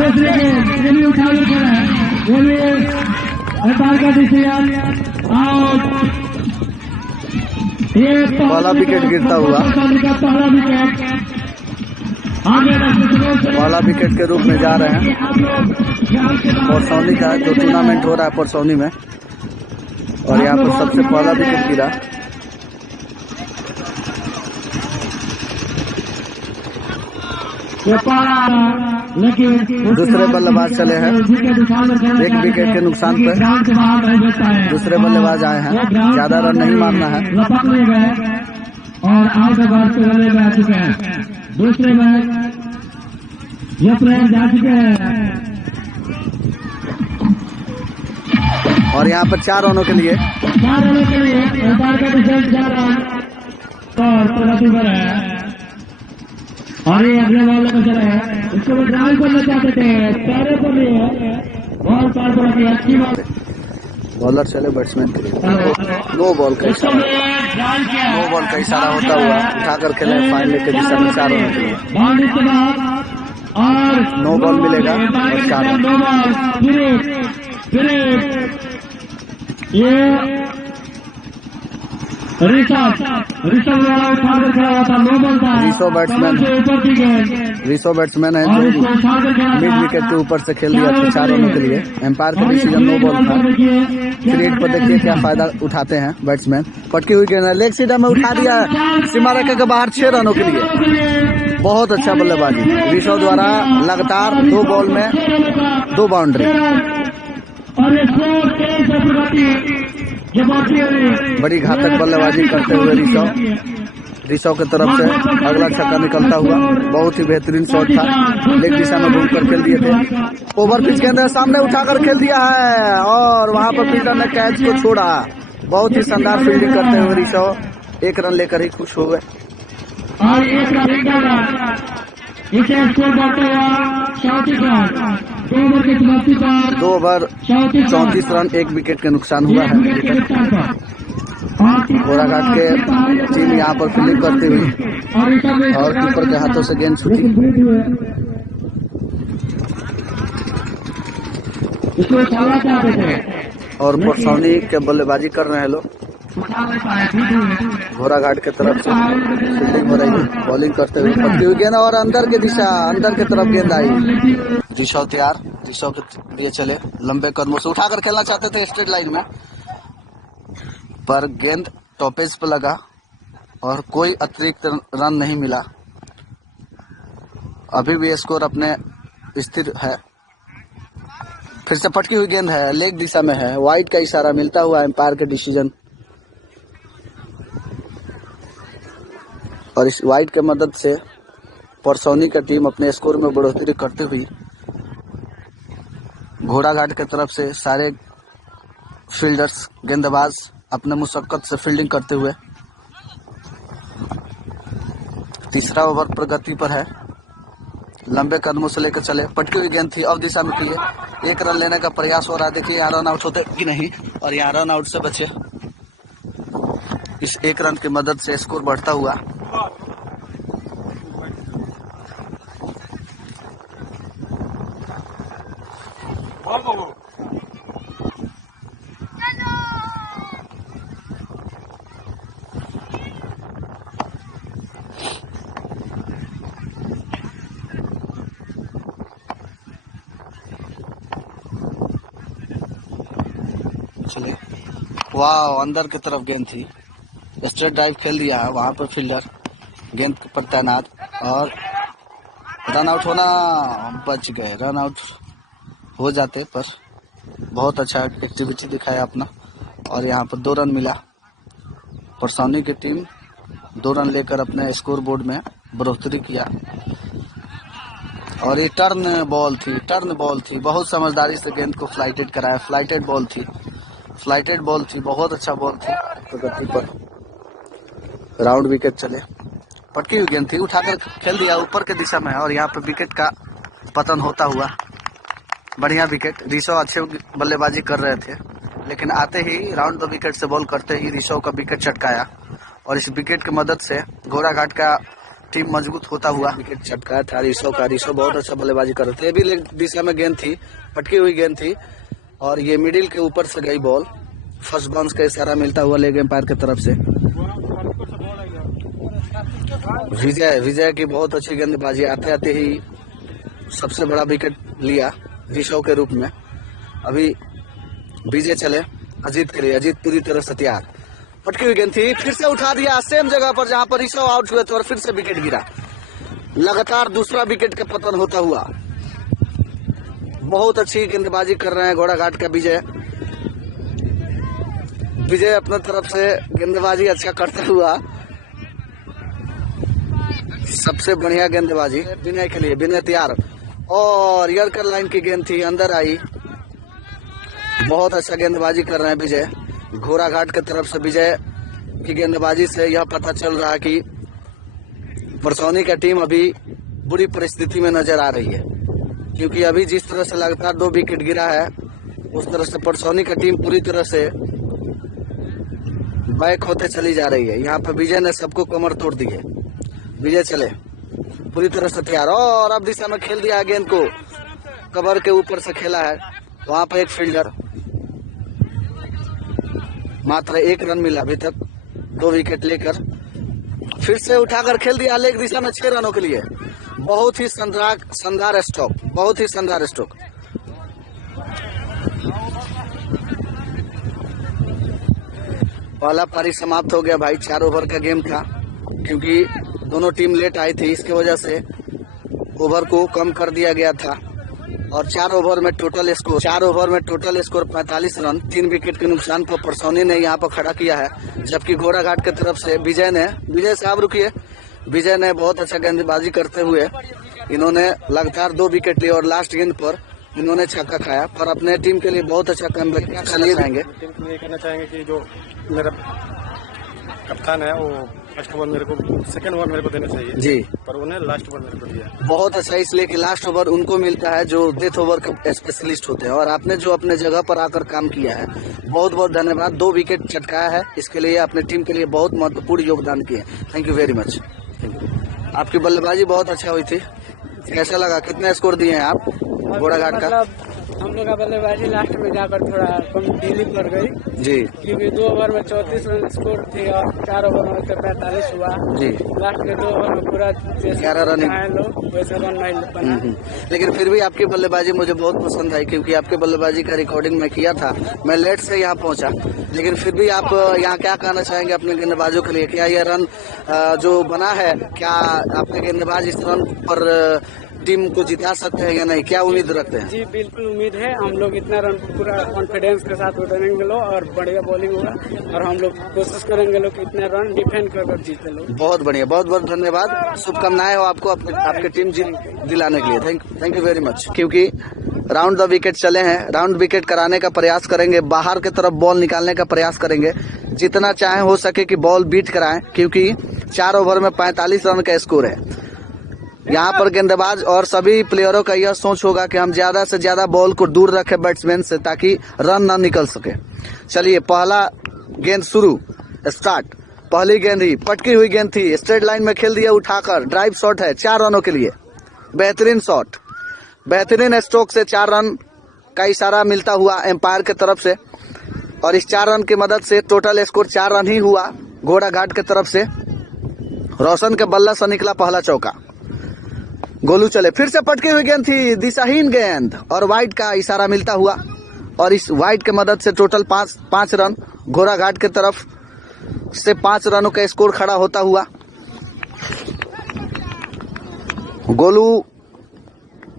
दूसरे के लिए उठा कर है बोलिए एम्पायर का डिसीजन आउट। ये पहला विकेट गिरता हुआ पहला विकेट पहला विकेट के रूप में जा रहे हैं परसौनी का जो टूर्नामेंट हो रहा है परसौनी में, और यहाँ पर सबसे पहला विकेट गिरा। दूसरे बल्लेबाज चले हैं, एक विकेट के नुकसान पर दूसरे बल्लेबाज आए हैं, ज्यादा रन नहीं मारना है। और आउट ओवर में आ चुके हैं दूसरे मैच, ये प्लेयर जा चुके हैं और यहाँ पर 4 रनों के लिए एम्पायर का रिजल्ट जा रहा है और प्रगति पर है। और ये अगले बॉल में चला है, इसको वो ड्राइव करना चाहते थे, पैरों पर नहीं है, बॉल पार पर की अच्छी बॉल। बॉलर चले बैट्समैन के लिए नो बॉल का इशारा होता हुआ उठाकर खेले फाइन लेके दिशा में 4 रनों के लिए। और नो बॉल मिलेगा और 4 रन। ये ऋषभ द्वारा उठाकर खड़ा हुआ था, नो बॉल था। ऋषभ बैट्समैन है जो मिड विकेट के ऊपर से खेल दिया था 4 रनों के लिए। एम्पायर का डिसीजन नो बॉल था। क्रिकेट पर देखिए क्या फायदा उठाते हैं बैट्समैन। पटकी हुई गेंद लेग साइड में उठा दिया, सीमा रेखा के बाहर 6 रनों के लिए। बहुत अच्छा बल्लेबाजी ऋषभ द्वारा, लगातार 2 बॉल में 2 बाउंड्री। बड़ी घातक बल्लेबाजी करते हुए ऋषभ की तरफ से अगला छक्का निकलता हुआ, बहुत ही बेहतरीन शॉट था, लेग दिशा में घूमकर खेल दिए थे। ओवर पिच के अंदर सामने उठाकर खेल दिया है और वहां पर फील्डर ने कैच को छोड़ा। बहुत ही शानदार फील्डिंग करते हुए ऋषभ 1 रन लेकर ही खुश हो गए। इसे स्कोर बढ़ता हुआ 34 रन, 2 ओवर 34 रन, 1 विकेट के नुकसान हुआ है। घोड़ाघाट के टीम यहाँ पर फील्डिंग करती हुई और कीपर के हाथों से गेंद छूटी। और परसौनी के बल्लेबाजी कर रहे हैं लोग। घोड़ाघाट के तरफ से फील्डिंग हो रही है, बॉलिंग करते हुए पकड़ी हुई गेंद और अंदर की तरफ गेंद आई। ऋषभ तैयार, ऋषभ के लिए चले, लंबे कदमों से उठाकर खेलना चाहते थे स्ट्रेट लाइन में, पर गेंद टॉपेज पर लगा और कोई अतिरिक्त रन नहीं मिला। अभी भी स्कोर अपने स्थिर है। फिर से पटकी हुई गेंद है, लेग दिशा में है, वाइड का इशारा मिलता हुआ एम्पायर के डिसीजन, और इस वाइड के मदद से परसौनी का टीम अपने स्कोर में बढ़ोतरी करते हुई घोड़ाघाट के तरफ से सारे फील्डर्स गेंदबाज अपने मुशक्कत से फील्डिंग करते हुए तीसरा ओवर प्रगति पर है। लंबे कदमों से लेकर चले, पटकी हुई गेंद थी, अब दिशा में किए, 1 रन लेने का प्रयास हो रहा है। देखिए यहाँ रन आउट होते कि नहीं, और यहाँ रन आउट से बचे। इस 1 रन की मदद से स्कोर बढ़ता हुआ चलिए। वाह, अंदर की तरफ गेंद थी, स्ट्रेट ड्राइव खेल दिया है, वहां पर फील्डर गेंद पर तैनात और रन आउट होना बच गए। रन आउट हो जाते पर बहुत अच्छा एक्टिविटी दिखाया अपना, और यहाँ पर 2 रन मिला। परसौनी की टीम 2 रन लेकर अपने स्कोर बोर्ड में बढ़ोतरी किया। और ये टर्न बॉल थी, बहुत समझदारी से गेंद को फ्लाइटेड कराया। फ्लाइटेड बॉल थी, बहुत अच्छा बॉल थी। प्रगति पर राउंड विकेट चले, पटकी हुई गेंद थी, उठाकर खेल दिया ऊपर के दिशा में, और यहाँ पर विकेट का पतन होता हुआ बढ़िया विकेट। ऋषभ अच्छे बल्लेबाजी कर रहे थे, लेकिन आते ही राउंड द विकेट से बॉल करते ही ऋषभ का विकेट चटकाया, और इस विकेट की मदद से घोड़ाघाट का टीम मजबूत होता हुआ। विकेट चटकाया था ऋषभ का। ऋषभ बहुत अच्छा बल्लेबाजी कर रहे थे। ये भी लेग दिशा में गेंद थी, पटकी हुई गेंद थी और ये मिडिल के ऊपर से गई बॉल। फर्स्ट बाउंस का इशारा मिलता हुआ लेग एम्पायर की तरफ से। विजय की बहुत अच्छी गेंदबाजी, आते आते ही सबसे बड़ा विकेट लिया ऋषभ के रूप में। अभी विजय चले अजीत के लिए। अजीत पूरी तरह से तैयार। पटकी हुई गेंद थी, फिर से उठा दिया सेम जगह पर जहां पर ऋषभ आउट हुए थे और फिर से विकेट गिरा। लगातार दूसरा विकेट का पतन होता हुआ। बहुत अच्छी गेंदबाजी कर रहे हैं घोड़ाघाट का विजय। विजय अपने तरफ से गेंदबाजी अच्छा करता हुआ। सबसे बढ़िया गेंदबाजी विनय के लिए। विनय तैयार और यर्कर लाइन की गेंद थी, अंदर आई। बहुत अच्छा गेंदबाजी कर रहे हैं विजय। घोड़ाघाट की तरफ से विजय की गेंदबाजी से यह पता चल रहा है कि परसौनी का टीम अभी बुरी परिस्थिति में नजर आ रही है, क्योंकि अभी जिस तरह से लगातार 2 विकेट गिरा है उस तरह से परसौनी का टीम पूरी तरह से बैक होते चली जा रही है। यहाँ पर विजय ने सबको कमर तोड़ दी है। विजय चले पूरी तरह से तैयार और अब दिशा में खेल दिया है गेंद को। कवर के ऊपर से खेला है, वहां पर एक फील्डर। मात्र 1 रन मिला अभी तक 2 विकेट लेकर। फिर से उठाकर खेल दिया लेग दिशा में 6 रनों के लिए। बहुत ही शानदार स्ट्रोक, बहुत ही शानदार स्ट्रोक। पहला पारी समाप्त हो गया भाई। 4 ओवर का गेम था, क्योंकि दोनों टीम लेट आई थी, इसकी वजह से ओवर को कम कर दिया गया था और 4 ओवर में टोटल स्कोर 45 रन। 3 विकेट के नुकसान पर परसौनी ने यहाँ पर खड़ा किया है। जबकि घोड़ाघाट की तरफ से विजय साहब रुकिए। विजय ने बहुत अच्छा गेंदबाजी करते हुए इन्होंने लगातार 2 विकेट लिए और लास्ट गेंद पर इन्होंने छक्का खाया। पर अपने टीम के लिए बहुत अच्छा कमबैक चलिए जाएंगे। ये कहना चाहेंगे कि जो मेरा कप्तान है वो फर्स्ट ओवर मेरे को, सेकंड ओवर मेरे को देना चाहिए जी, पर उन्हें लास्ट ओवर मेरे को दिया। बहुत अच्छा, इसलिए कि लास्ट ओवर उनको मिलता है जो डेथ ओवर के स्पेशलिस्ट होते हैं। और आपने जो अपने जगह पर आकर काम किया है, बहुत बहुत धन्यवाद। 2 विकेट चटकाया है, इसके लिए अपने टीम के लिए बहुत महत्वपूर्ण योगदान किए। Thank you very much. आपकी बल्लेबाजी बहुत अच्छा हुई थी। कैसा लगा? कितने स्कोर दिए हैं आप घोड़ाघाट का? हम लोग का बल्लेबाजी लास्ट में जाकर थोड़ा कम ढीली पड़ गई जी, क्योंकि 2 ओवर में 34 रन स्कोर थी और 4 ओवर में 45 हुआ जी। लास्ट के 2 ओवर में पूरा 11 रन लोग वैसे रन नहीं बना। लेकिन फिर भी आपकी बल्लेबाजी मुझे बहुत पसंद आई, क्योंकि आपके बल्लेबाजी का रिकॉर्डिंग मैं किया था। मैं लेट से यहाँ पहुँचा, लेकिन फिर भी आप यहाँ क्या कहना चाहेंगे अपने गेंदबाजों के लिए? क्या यह रन जो बना है, क्या आपके गेंदबाज इस रन पर टीम को जिता सकते हैं या नहीं? क्या उम्मीद रखते हैं? जी बिल्कुल उम्मीद है। हम लोग इतना रन पूरा कॉन्फिडेंस के साथ उड़ाएंगे लोग और बढ़िया बॉलिंग होगा और हम लोग कोशिश करेंगे लोग कि इतने रन डिफेंड कर जीते लोग। बहुत बढ़िया, बहुत बहुत धन्यवाद। शुभकामनाएं हो आपको आपके टीम जीत दिलाने के लिए। Thank you very much. क्योंकि राउंड द विकेट चले हैं, राउंड विकेट कराने का प्रयास करेंगे, बाहर की तरफ बॉल निकालने का प्रयास करेंगे, जितना चाहे हो सके कि बॉल बीट कराएं, क्योंकि 4 ओवर में 45 रन का स्कोर है। यहाँ पर गेंदबाज और सभी प्लेयरों का यह सोच होगा कि हम ज्यादा से ज्यादा बॉल को दूर रखें बैट्समैन से, ताकि रन ना निकल सके। चलिए पहला गेंद शुरू, स्टार्ट। पहली गेंद ही पटकी हुई गेंद थी, स्ट्रेट लाइन में खेल दिया उठाकर। ड्राइव शॉट है 4 रनों के लिए। बेहतरीन शॉट, बेहतरीन स्ट्रोक से 4 रन का इशारा मिलता हुआ एम्पायर की तरफ से और इस 4 रन की मदद से टोटल स्कोर 4 रन ही हुआ घोड़ाघाट की तरफ से। रोशन के बल्ला से निकला पहला चौका। गोलू चले, फिर से पटकी हुई गेंद थी, दिशाहीन गेंद और वाइड का इशारा मिलता हुआ और इस वाइड के मदद से टोटल 5 रन घोड़ाघाट की तरफ से 5 रनों का स्कोर खड़ा होता हुआ। गोलू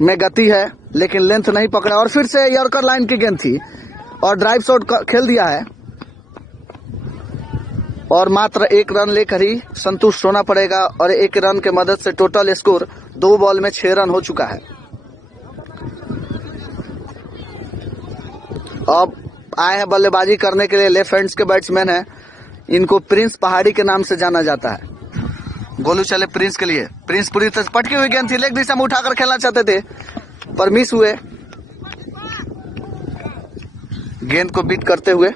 में गति है लेकिन लेंथ नहीं पकड़ा और फिर से यॉर्कर लाइन की गेंद थी और ड्राइव शॉट खेल दिया है और मात्र 1 रन लेकर ही संतुष्ट होना पड़ेगा और 1 रन के मदद से टोटल स्कोर 2 बॉल में 6 रन हो चुका है। अब आए हैं बल्लेबाजी करने के लिए लेफ्ट हैंड्स के बैट्समैन हैं, इनको प्रिंस पहाड़ी के नाम से जाना जाता है। गोलू चले प्रिंस के लिए। प्रिंस पूरी तरह पटकी हुई गेंद थी, लेग दिशा में उठाकर खेलना चाहते थे पर मिस हुए गेंद को बीट करते हुए।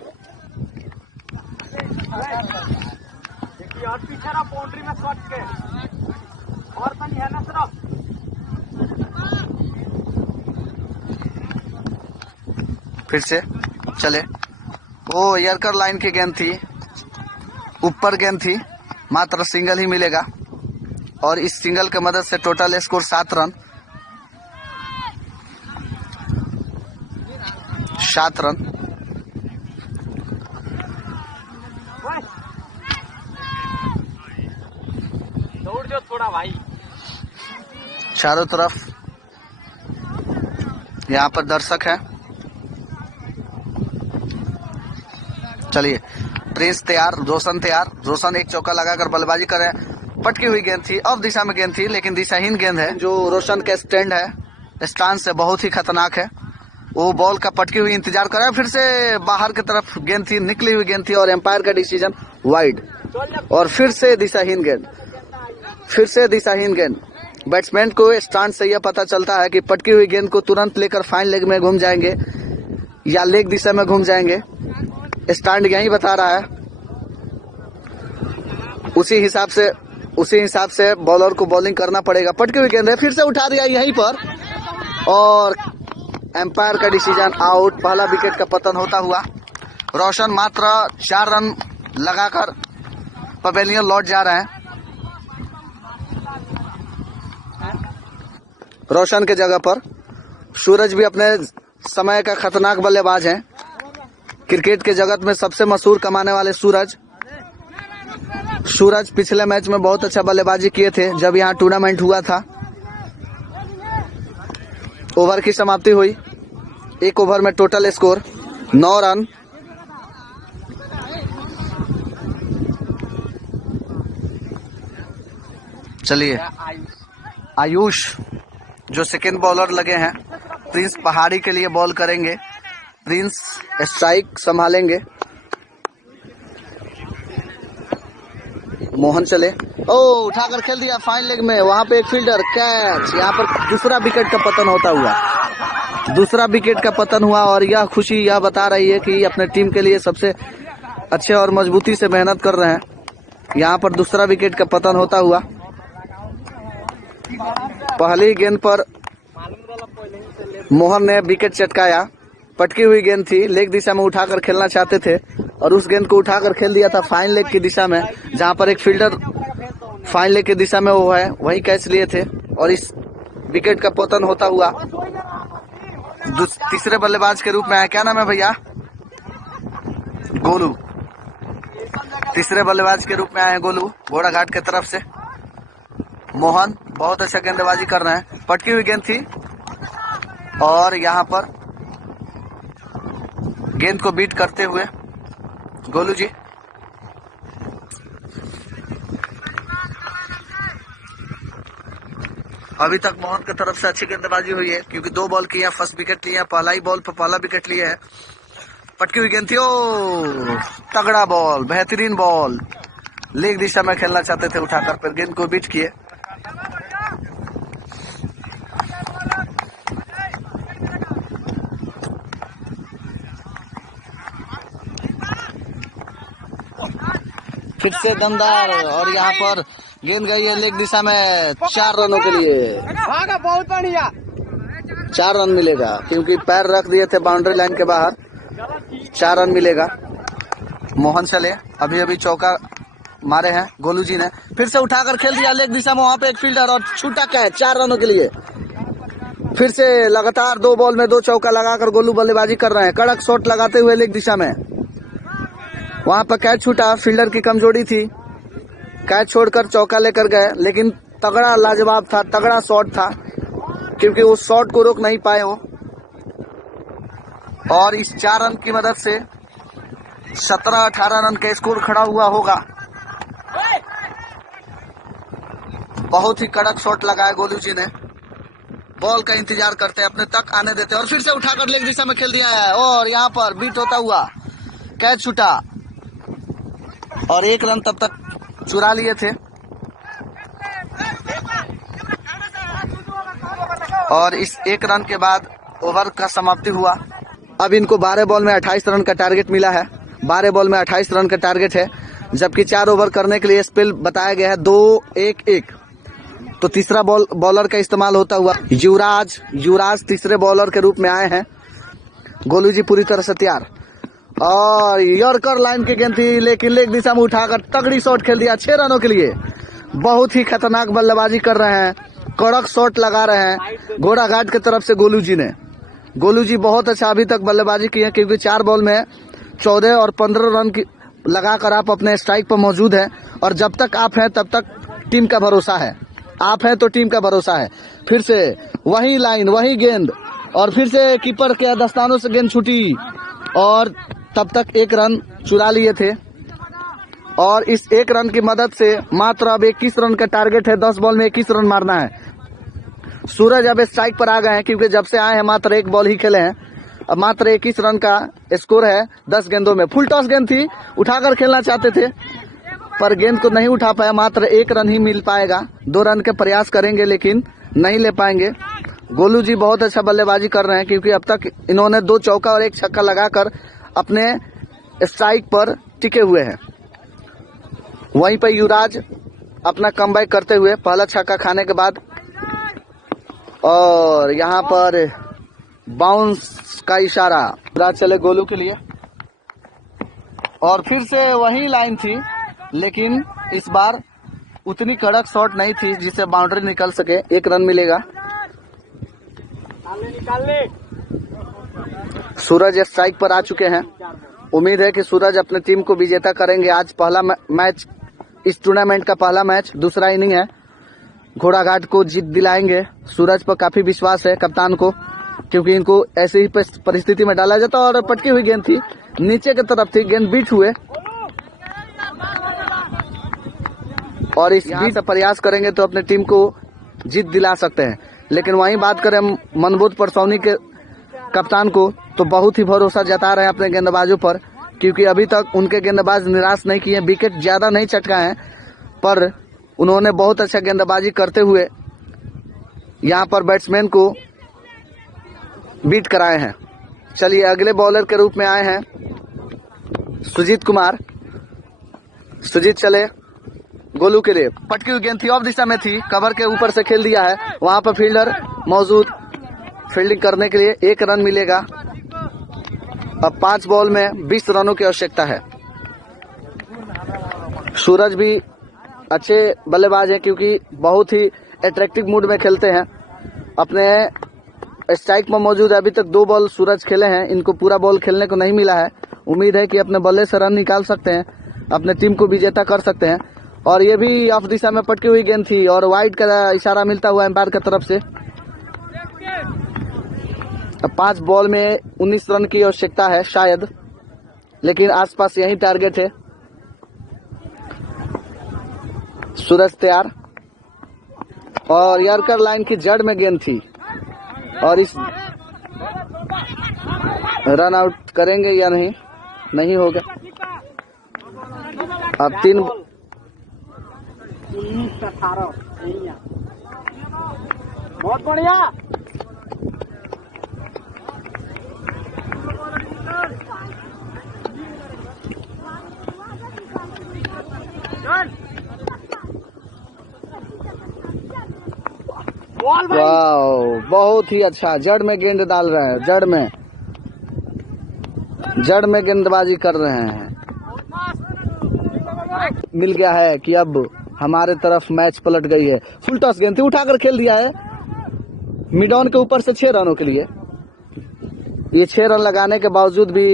फिर से चले। वो यर्कर लाइन की गेंद थी, ऊपर गेंद थी, मात्र सिंगल ही मिलेगा और इस सिंगल की मदद से टोटल स्कोर 7 रन। 7 रन। दौड़ जो थोड़ा भाई। चारों तरफ यहाँ पर दर्शक है। चलिए, प्रिंस तैयार, रोशन तैयार। रोशन एक चौका लगाकर बल्लेबाजी कर रहे हैं। पटकी हुई गेंद थी, ऑफ दिशा में गेंद थी, लेकिन दिशाहीन गेंद है। जो रोशन का स्टैंड है, स्टांस से बहुत ही खतरनाक है। वो बॉल का पटकी हुई इंतजार कर रहा है। फिर से बाहर की तरफ गेंद थी, निकली हुई गेंद थी और एम्पायर का डिसीजन वाइड। और फिर से दिशाहीन गेंद, फिर से दिशाहीन गेंद। बैट्समैन को स्टांड से यह पता चलता है कि पटकी हुई गेंद को तुरंत लेकर फाइन लेग में घूम जाएंगे या लेग दिशा में घूम जाएंगे। स्टैंड यही बता रहा है। उसी हिसाब से बॉलर को बॉलिंग करना पड़ेगा। पटकी हुई गेंद है, फिर से उठा दिया यहीं पर और एम्पायर का डिसीजन आउट। पहला विकेट का पतन होता हुआ रोशन मात्र 4 रन लगाकर पवेलियन लौट जा रहे हैं। रोशन के जगह पर सूरज भी अपने समय का खतरनाक बल्लेबाज हैं। क्रिकेट के जगत में सबसे मशहूर कमाने वाले सूरज पिछले मैच में बहुत अच्छा बल्लेबाजी किए थे जब यहाँ टूर्नामेंट हुआ था। ओवर की समाप्ति हुई। 1 ओवर में टोटल स्कोर 9 रन। चलिए, आयुष जो सेकेंड बॉलर लगे हैं, प्रिंस पहाड़ी के लिए बॉल करेंगे। प्रिंस स्ट्राइक संभालेंगे। मोहन चले, उठाकर खेल दिया फाइन लेग में। वहां पे एक फील्डर, कैच। यहाँ पर दूसरा विकेट का पतन होता हुआ, दूसरा विकेट का पतन हुआ और यह खुशी यह बता रही है कि अपने टीम के लिए सबसे अच्छे और मजबूती से मेहनत कर रहे हैं। यहाँ पर दूसरा विकेट का पतन होता हुआ। पहली गेंद पर मोहन ने विकेट चटकाया। पटकी हुई गेंद थी, लेग दिशा में उठाकर खेलना चाहते थे और उस गेंद को उठाकर खेल दिया था फाइन लेग की दिशा में, जहां पर एक फील्डर फाइन लेग की दिशा में वो है वही कैच लिए थे और इस विकेट का पतन होता हुआ तीसरे बल्लेबाज के रूप में आया। क्या नाम है भैया? गोलू। तीसरे बल्लेबाज के रूप में आए हैं गोलू, घोड़ाघाट की तरफ से। मोहन बहुत अच्छा गेंदबाजी कर रहे हैं। पटकी हुई गेंद थी और यहाँ पर गेंद को बीट करते हुए गोलू जी। अभी तक मोहन की तरफ से अच्छी गेंदबाजी हुई है क्योंकि 2 बॉल किए, फर्स्ट विकेट लिया, पहला ही बॉल पर पहला विकेट लिया है। पटकी हुई गेंद थी, तगड़ा बॉल, बेहतरीन बॉल। लेग दिशा में खेलना चाहते थे उठाकर, फिर गेंद को बीट किए। फिर से दमदार और यहाँ पर गेंद गई है लेग दिशा में। 4 रनों के लिए बहुत बढ़िया 4 रन मिलेगा क्योंकि पैर रख दिए थे बाउंड्री लाइन के बाहर। 4 रन मिलेगा। मोहन चले, अभी चौका मारे हैं गोलू जी ने। फिर से उठाकर खेल दिया लेग दिशा में, वहां पे एक फील्डर और छूटा कैच। 4 रनों के लिए फिर से लगातार 2 बॉल में 2 चौका लगाकर गोलू बल्लेबाजी कर रहे हैं। कड़क शॉट लगाते हुए लेग दिशा में, वहां पर कैच छूटा, फील्डर की कमजोरी थी। कैच छोड़कर चौका लेकर गए, लेकिन तगड़ा लाजवाब था, तगड़ा शॉट था क्योंकि उस शॉट को रोक नहीं पाए वो। और इस 4 रन की मदद से 17-18 रन का स्कोर खड़ा हुआ होगा। बहुत ही कड़क शॉट लगाया गोलू जी ने। बॉल का इंतजार करते हैं, अपने तक आने देते हैं और फिर से उठाकर लेग दिशा में खेल दिया है और यहाँ पर बीट होता हुआ कैच छूटा और 1 रन तब तक चुरा लिए थे। और इस 1 रन के बाद ओवर का समाप्ति हुआ। अब इनको 12 बॉल में 28 रन का टारगेट मिला है। 12 बॉल में 28 रन का टारगेट है, जबकि 4 ओवर करने के लिए स्पेल बताया गया है 2-1-1। तो तीसरा बॉलर का इस्तेमाल होता हुआ युवराज तीसरे बॉलर के रूप में आए हैं। गोलू जी पूरी तरह से तैयार और यॉर्कर लाइन की गेंद थी, लेकिन लेग दिशा में उठाकर तगड़ी शॉट खेल दिया 6 रनों के लिए। बहुत ही खतरनाक बल्लेबाजी कर रहे हैं, कड़क शॉट लगा रहे हैं घोड़ाघाट की तरफ से गोलू जी ने। गोलू जी बहुत अच्छा अभी तक बल्लेबाजी की है, क्योंकि 4 बॉल में 14 और 15 रन की लगाकर आप अपने स्ट्राइक पर मौजूद हैं। और जब तक आप हैं तब तक टीम का भरोसा है, आप हैं तो टीम का भरोसा है। फिर से वही लाइन, वही गेंद और फिर से कीपर के दस्तानों से गेंद छूटी और तब तक 1 रन चुरा लिए थे। और इस 1 रन की मदद से मात्र अब 21 रन का टारगेट है, 10 बॉल में 21 रन मारना है। सूरज अब स्ट्राइक पर आ गए हैं, क्योंकि जब से आए हैं मात्र 1 बॉल ही खेले हैं। अब मात्र 21 रन का स्कोर है 10 गेंदों में। फुल टॉस गेंद थी, उठाकर खेलना चाहते थे पर गेंद को नहीं उठा पाया। मात्र 1 रन ही मिल पाएगा, 2 रन के प्रयास करेंगे लेकिन नहीं ले पाएंगे। गोलू जी बहुत अच्छा बल्लेबाजी कर रहे हैं, क्योंकि अब तक इन्होंने 2 चौका और 1 छक्का लगाकर अपने स्ट्राइक पर टिके हुए हैं। वहीं पर युवराज अपना कमबैक करते हुए पहला छक्का खाने के बाद, और यहाँ पर बाउंस का इशारा, युवराज चले गोलू के लिए। और फिर से वही लाइन थी, लेकिन इस बार उतनी कड़क शॉट नहीं थी जिससे बाउंड्री निकल सके। 1 रन मिलेगा। सूरज स्ट्राइक पर आ चुके हैं। उम्मीद है कि सूरज अपने टीम को विजेता करेंगे। आज पहला मैच, इस टूर्नामेंट का पहला मैच, दूसरा इनिंग है। घोड़ाघाट को जीत दिलाएंगे। सूरज पर काफी विश्वास है, कप्तान को, क्योंकि इनको ऐसे ही परिस्थिति में डाला जाता। और पटकी हुई गेंद थी, नीचे की तरफ थी, गेंद बीट हुए और इस बीट से प्रयास करेंगे तो अपने टीम को जीत दिला सकते हैं। लेकिन वहीं बात करें मनबोध परसौनी के कप्तान को, तो बहुत ही भरोसा जता रहे हैं अपने गेंदबाजों पर, क्योंकि अभी तक उनके गेंदबाज निराश नहीं किए। विकेट ज्यादा नहीं चटकाए हैं, पर उन्होंने बहुत अच्छा गेंदबाजी करते हुए यहाँ पर बैट्समैन को बीट कराए हैं। चलिए अगले बॉलर के रूप में आए हैं सुजीत कुमार। सुजीत चले गोलू के लिए। पटकी हुई गेंद थी, ऑफ दिशा में थी, कवर के ऊपर से खेल दिया है। वहां पर फील्डर मौजूद फील्डिंग करने के लिए। 1 रन मिलेगा। अब 5 बॉल में 20 रनों की आवश्यकता है। सूरज भी अच्छे बल्लेबाज हैं, क्योंकि बहुत ही अट्रैक्टिव मूड में खेलते हैं। अपने स्ट्राइक में मौजूद है। अभी तक 2 बॉल सूरज खेले हैं, इनको पूरा बॉल खेलने को नहीं मिला है। उम्मीद है कि अपने बल्ले से रन निकाल सकते हैं, अपने टीम को विजेता कर सकते हैं। और ये भी ऑफ दिशा में पटकी हुई गेंद थी और वाइड का इशारा मिलता हुआ एम्पायर की तरफ से। अब 5 बॉल में 19 रन की आवश्यकता है शायद, लेकिन आसपास यही टारगेट है। सूरज तैयार और यॉर्कर लाइन की जड़ में गेंद थी और इस रन आउट करेंगे या नहीं, नहीं होगा। अब 3 बहुत बढ़िया। वाह, बहुत ही अच्छा। जड़ में गेंद डाल रहे हैं, जड़ में गेंदबाजी कर रहे हैं। मिल गया है कि अब हमारे तरफ मैच पलट गई है। फुल टॉस गेंद थी, उठाकर खेल दिया है मिड ऑन के ऊपर से 6 रनों के लिए। ये 6 रन लगाने के बावजूद भी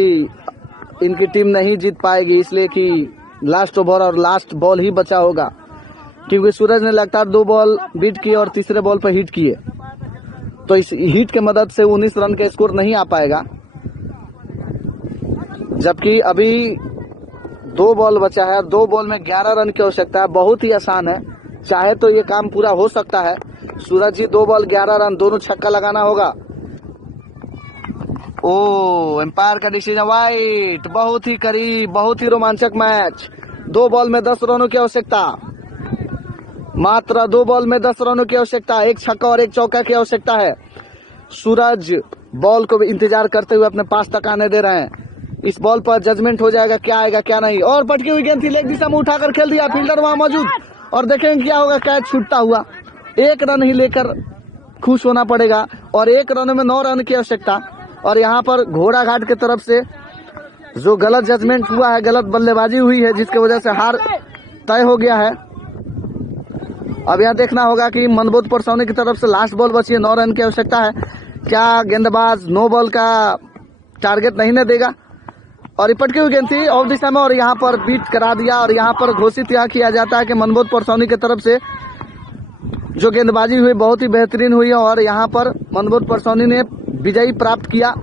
इनकी टीम नहीं जीत पाएगी, इसलिए कि लास्ट ओवर और लास्ट बॉल ही बचा होगा, क्योंकि सूरज ने लगातार 2 बॉल बीट किए और तीसरे बॉल पर हिट किए। तो इस हिट के मदद से 19 रन का स्कोर नहीं आ पाएगा, जबकि अभी 2 बॉल बचा है। 2 बॉल में 11 रन की आवश्यकता है। बहुत ही आसान है, चाहे तो ये काम पूरा हो सकता है। सूरज जी 2 बॉल 11 रन, दोनों छक्का लगाना होगा। ओ, एम्पायर का डिसीजन वाइट। बहुत ही करीब, बहुत ही रोमांचक मैच। 2 बॉल में 10 रनों की आवश्यकता, मात्र 2 बॉल में 10 रनों की आवश्यकता। 1 छक्का और 1 चौका की आवश्यकता है। सूरज बॉल को इंतजार करते हुए अपने पास तक आने दे रहे हैं। इस बॉल पर जजमेंट हो जाएगा, क्या आएगा क्या नहीं। और पटकी हुई गेंद थी, लेग दिशा में उठाकर खेल दिया, फील्डर वहां मौजूद। और देखेंगे क्या होगा, कैच छूटता हुआ। 1 रन ही लेकर खुश होना पड़ेगा और 1 रन में 9 रन की आवश्यकता। और यहाँ पर घोड़ाघाट की तरफ से जो गलत जजमेंट हुआ है, गलत बल्लेबाजी हुई है, जिसकी वजह से हार तय हो गया है। अब यहाँ देखना होगा कि मनबोध परसौनी की तरफ से लास्ट बॉल बची है, 9 रन की आवश्यकता है। क्या गेंदबाज नो बॉल का टारगेट नहीं न देगा? और ये पटकी हुई गेंद थी ऑफ दिशा में और यहाँ पर बीट करा दिया। और यहाँ पर घोषित यह किया जाता है कि मनबोध परसौनी की तरफ से जो गेंदबाजी हुई बहुत ही बेहतरीन हुई है और यहाँ पर मनबोध परसौनी ने विजयी प्राप्त किया।